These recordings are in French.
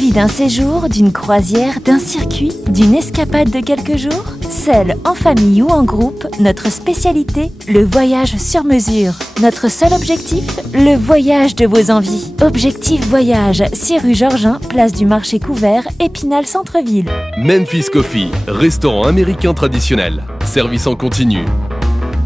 Envie d'un séjour, d'une croisière, d'un circuit, d'une escapade de quelques jours? Seul, en famille ou en groupe, notre spécialité, le voyage sur mesure. Notre seul objectif, le voyage de vos envies. Objectif Voyage, 6 rue Georgin, place du Marché Couvert, Épinal Centre-Ville. Memphis Coffee, restaurant américain traditionnel. Service en continu.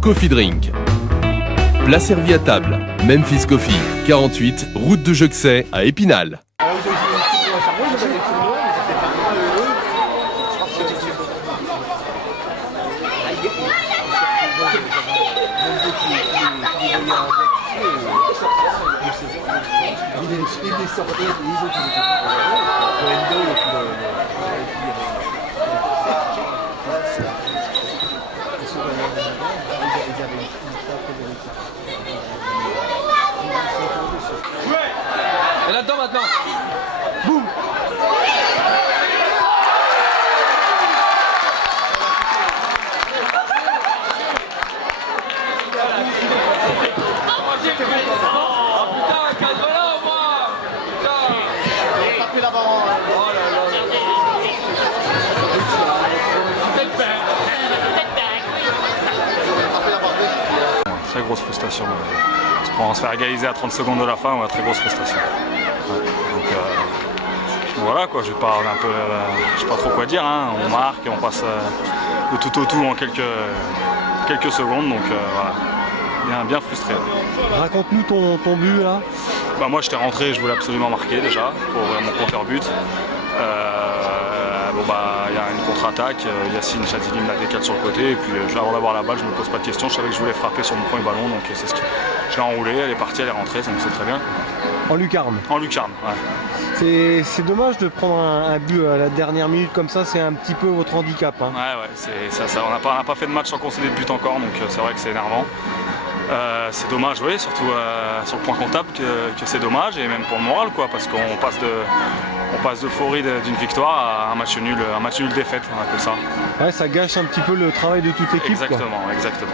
Coffee Drink. Plat servi à table. Memphis Coffee, 48, route de Juxey à Épinal. Et là-dedans maintenant. Boum. Très grosse frustration. On se fait égaliser à 30 secondes de la fin, très grosse frustration. Ouais. Donc voilà quoi, je sais pas trop quoi dire, hein. On marque et on passe de tout au tout en quelques secondes, donc voilà, bien frustré. Raconte-nous ton but là. Bah, moi j'étais rentré, je voulais absolument marquer déjà pour ouvrir mon compteur but. Il y a une contre-attaque, Yacine Chadili me la décale sur le côté et puis avant d'avoir la balle je me pose pas de questions, je savais que je voulais frapper sur mon premier ballon, donc c'est ce que je l'ai enroulé, elle est partie, elle est rentrée, donc c'est très bien. En lucarne. En lucarne, ouais. C'est dommage de prendre un but à la dernière minute comme ça, c'est un petit peu votre handicap. Hein. Ouais, on n'a pas fait de match sans concéder de but encore, donc c'est vrai que c'est énervant. C'est dommage, oui, surtout sur le point comptable que c'est dommage, et même pour le moral, quoi, parce qu'on passe d'euphorie d'une victoire à un match nul défaite, on appelle ça. Ouais, ça gâche un petit peu le travail de toute l'équipe. Exactement.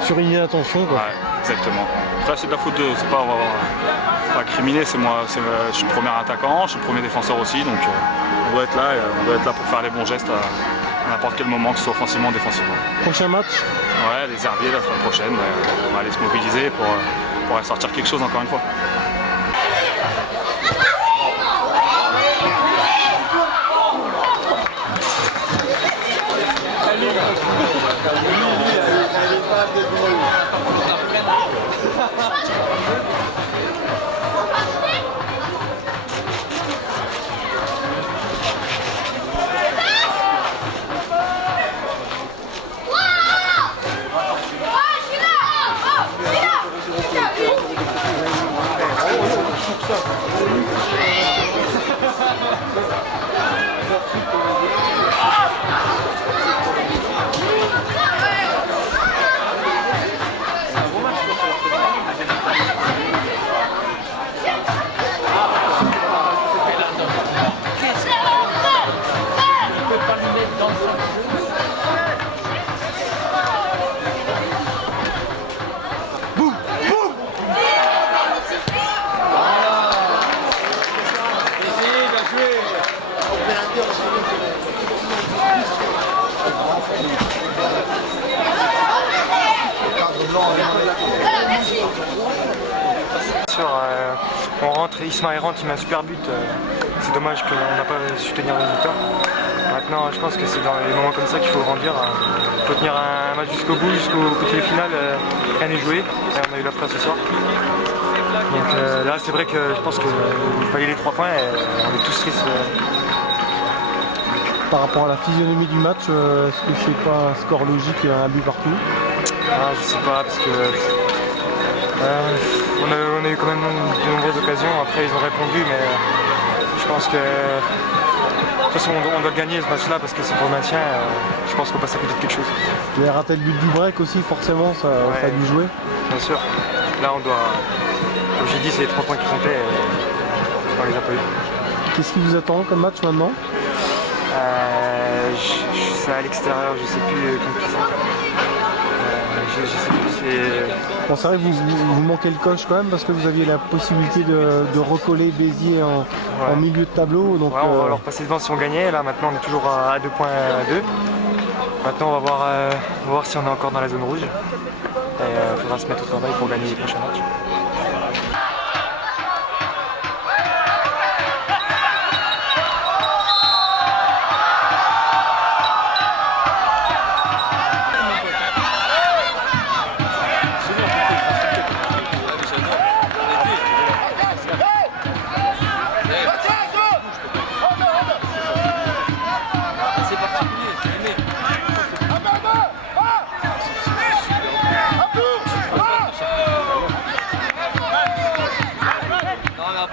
Sur une inattention, quoi. Ouais, exactement. Après, c'est de la faute c'est pas criminel, je suis le premier attaquant, je suis le premier défenseur aussi, donc on doit être là pour faire les bons gestes à n'importe quel moment, que ce soit offensivement ou défensivement. Prochain match? Ouais, les Herbiers la semaine prochaine, on va aller se mobiliser pour aller sortir quelque chose encore une fois. On rentre et Ismaël rentre, il met un super but. C'est dommage qu'on n'a pas su tenir le résultat. Maintenant, je pense que c'est dans les moments comme ça qu'il faut grandir. Il faut tenir un match jusqu'au bout, jusqu'au coup de finale. Rien n'est joué. Et on a eu la preuve ce soir. Donc là, c'est vrai que je pense qu'il fallait les 3 points et on est tous tristes. Par rapport à la physionomie du match, est-ce que c'est pas un score logique, un but partout? Je sais pas, parce que on a eu quand même de nombreuses occasions. Après, ils ont répondu, mais je pense que de toute façon, on doit le gagner ce match-là parce que c'est pour le maintien. Je pense qu'on passe à côté de quelque chose. Vous avez raté le but du break aussi, forcément, ça a dû jouer. Bien sûr. Là, on doit, comme j'ai dit, c'est les 3 points qui comptaient. On les a pas eu. Qu'est-ce qui vous attend comme match maintenant? C'est à l'extérieur, je sais plus contre qui ça. Je sais plus, c'est Bon, c'est vrai que vous manquez le coach quand même parce que vous aviez la possibilité de recoller Béziers en milieu de tableau. Donc, ouais, on va leur passer devant si on gagnait. Là maintenant on est toujours à 2 points à 2. Maintenant on va voir si on est encore dans la zone rouge. Il faudra se mettre au travail pour gagner les prochains matchs.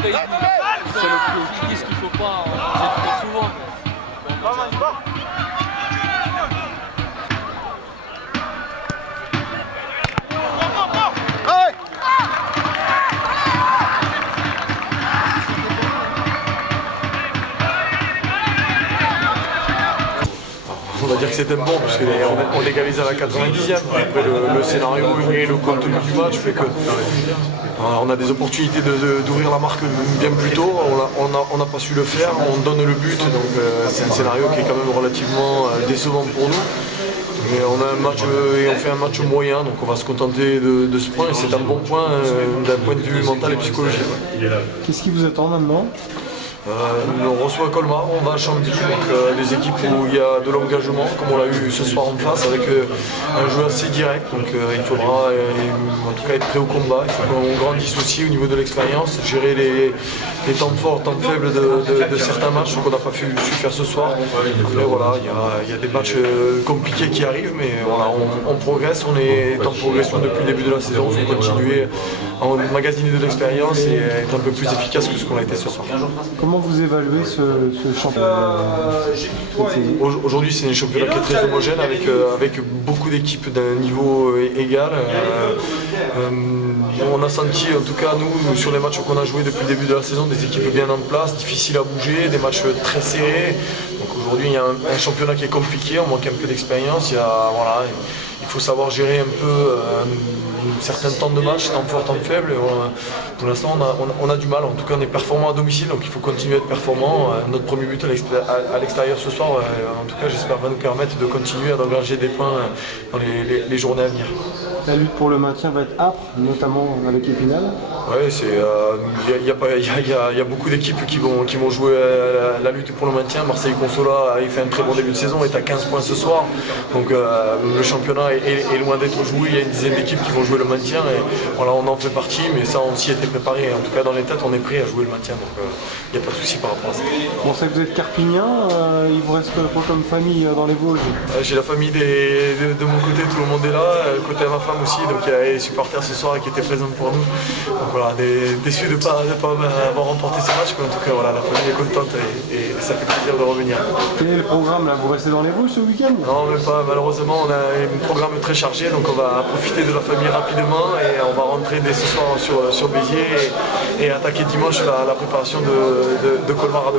C'est le qui ce qu'il faut pas, on fait souvent. On va dire que c'était bon parce qu'on égalise à la 90e. Après le scénario et le contenu du match fait que on a des opportunités d'ouvrir la marque bien plus tôt. On n'a pas su le faire, on donne le but, donc c'est un scénario qui est quand même relativement décevant pour nous. Mais on a un match et on fait un match moyen, donc on va se contenter de ce point et c'est un bon point d'un point de vue mental et psychologique. qu'est-ce qui vous attend maintenant? On reçoit Colmar, on va à Chambly, donc des équipes où il y a de l'engagement, comme on l'a eu ce soir en face, avec un jeu assez direct. Donc il faudra en tout cas être prêt au combat, il faut qu'on grandisse aussi au niveau de l'expérience, gérer les temps forts, temps faibles de certains matchs qu'on n'a pas su faire ce soir. Après voilà, il y a des matchs compliqués qui arrivent, mais voilà, on progresse, on est en progression depuis le début de la saison, il faut continuer à emmagasiner de l'expérience et être un peu plus efficace que ce qu'on a été ce soir. Comment vous évaluez ce championnat? Aujourd'hui, c'est un championnat qui est très homogène avec beaucoup d'équipes d'un niveau égal. On a senti, en tout cas nous, sur les matchs qu'on a joués depuis le début de la saison, des équipes bien en place, difficiles à bouger, des matchs très serrés. Donc aujourd'hui, il y a un championnat qui est compliqué, on manque un peu d'expérience. Il faut savoir gérer un peu certains temps de match, temps fort, temps faible. Pour l'instant, on a du mal. En tout cas, on est performant à domicile, donc il faut continuer à être performant. Notre premier but à l'extérieur ce soir, en tout cas, j'espère va nous permettre de continuer à engranger des points dans les journées à venir. La lutte pour le maintien va être âpre, notamment avec Épinal. Oui, il y a beaucoup d'équipes qui vont jouer la lutte pour le maintien. Marseille Consola a fait un très bon début de saison, est à 15 points ce soir. Donc le championnat est loin d'être joué. Il y a une dizaine d'équipes qui vont jouer le maintien. Et voilà, on en fait partie, mais ça, on s'y était préparé. En tout cas, dans les têtes, on est prêt à jouer le maintien. Donc il n'y a pas de souci par rapport à ça. Bon, c'est que vous êtes carpignan, il vous reste quoi comme famille dans les Vosges? J'ai la famille de mon côté, tout le monde est là. Côté à ma femme aussi, donc il y a les supporters ce soir qui étaient présents pour nous. Donc voilà, déçus de ne pas avoir remporté ce match, mais en tout cas voilà, la famille est contente et ça fait plaisir de revenir. Quel est le programme là? Vous restez dans les Vosges ce week-end? Non, mais pas, malheureusement, on a un programme très chargé, donc on va profiter de la famille rapidement et on va rentrer dès ce soir sur Béziers et attaquer dimanche la préparation de Colmar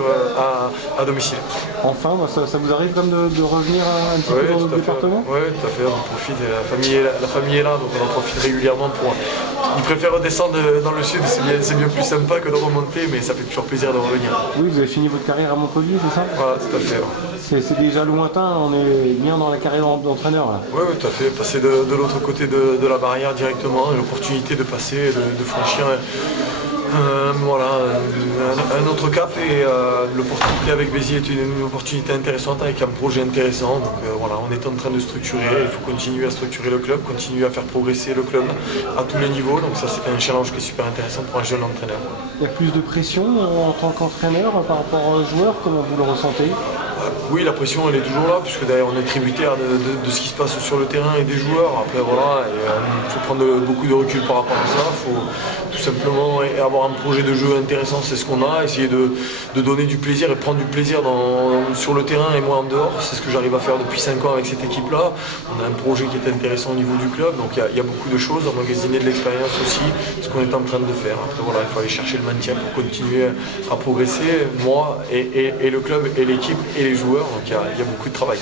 à domicile. Enfin, ça vous arrive comme de revenir un petit peu dans le département? Oui, tout à fait, on profite, la famille est là, donc on en profite régulièrement pour... Ils préfèrent descendre dans le sud, c'est bien plus sympa que de remonter, mais ça fait toujours plaisir de revenir. Oui, vous avez fini votre carrière à Montpellier, c'est ça? Voilà, tout à fait. C'est déjà lointain, on est bien dans la carrière d'entraîneur là. Oui, tout à fait, passer de l'autre côté de la barrière directement, l'opportunité de passer, de franchir un autre cap et l'opportunité avec Béziers est une opportunité intéressante avec un projet intéressant. Donc voilà, on est en train de structurer, il faut continuer à structurer le club, continuer à faire progresser le club à tous les niveaux. Donc ça c'est un challenge qui est super intéressant pour un jeune entraîneur. Il y a plus de pression en tant qu'entraîneur par rapport aux joueurs, comment vous le ressentez? Oui, la pression elle est toujours là, puisque d'ailleurs on est tributaire de ce qui se passe sur le terrain et des joueurs. Après voilà, il faut prendre beaucoup de recul par rapport à ça. Il faut tout simplement avoir un projet de jeu intéressant, c'est ce qu'on a, essayer de donner du plaisir et prendre du plaisir sur le terrain et moi en dehors. C'est ce que j'arrive à faire depuis 5 ans avec cette équipe-là. On a un projet qui est intéressant au niveau du club, donc il y a beaucoup de choses, emmagasiner de l'expérience aussi, ce qu'on est en train de faire. Après voilà, il faut aller chercher le maintien pour continuer à progresser, moi et le club et l'équipe et les joueurs, donc il y a beaucoup de travail.